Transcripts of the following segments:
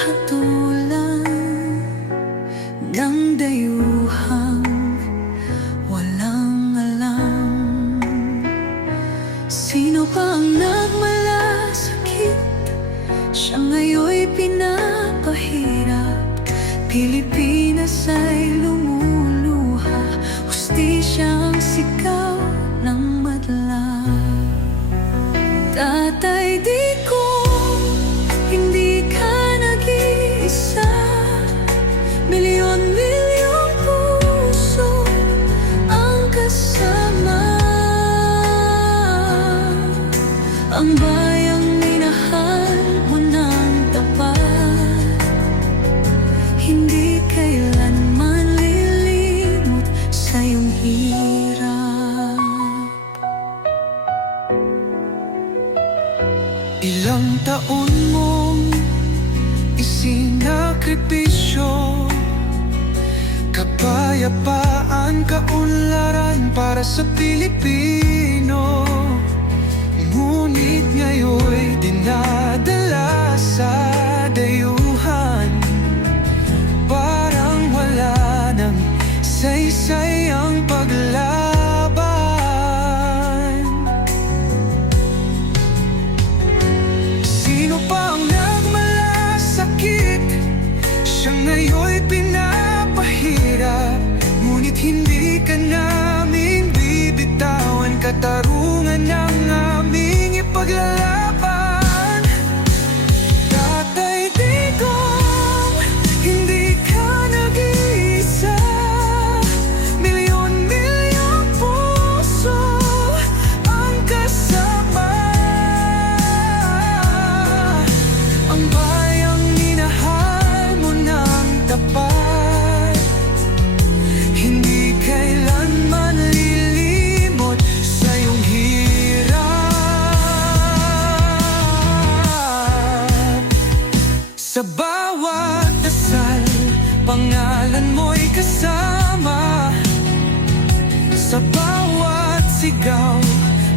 hatulan ng dayuhang walang alam. Sino pa ang nagmalasakit? Siya ngayon'y pinapahirap. Pilipinas ay lumuluha, hustisya ang sigaw ng madla. Tatay Digong, hindi ka nag-iisa. Milyon-milyong puso ang kasama. Ang bayang minahal mo ng tapat, hindi kailanman lilimot sa iyong hirap. Ilang taon mong isinakripisyo, kapayapaan, kaunlaran para sa Pilipino. Ngunit ngayon'y dinadala sa dayuhan. Parang wala nang saysay ang paglaban. Sino pa ang nagmalasakit? Siya ngayon'y pinapahirap. Ngunit hindi ka namin bibitawan. Katarungan ng aming ipaglalaban. Tatay Digong, hindi ka nag-iisa. Milyon-milyong puso ang kasama. Ang bayang minahal mo ng tapat, hindi kailanman lilimot sa iyong hirap. Sa bawat dasal, pangalan mo'y kasama. Sa bawat sigaw,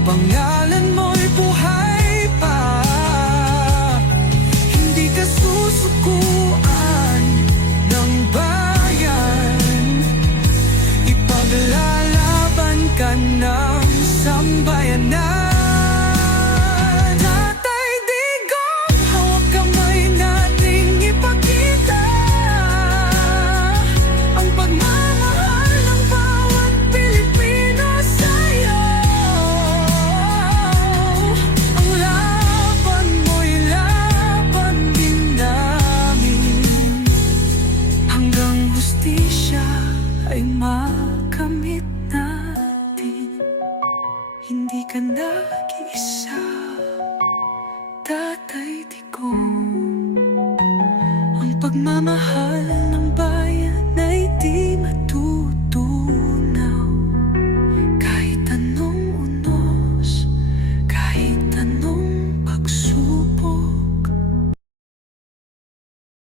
pangalan mo'y buhay pa. Hindi ka susukuan ng bayan, ipaglalaban ka ng sambayanan. Tatay Digong, hawak kamay nating ipakita ang pagmamahal ng bawat Pilipino sa'yo. Ang laban mo'y laban din namin, hanggang hustisya ay makamit natin. Hindi ka nag-iisa, Tatay Digong. Ang pagmamahal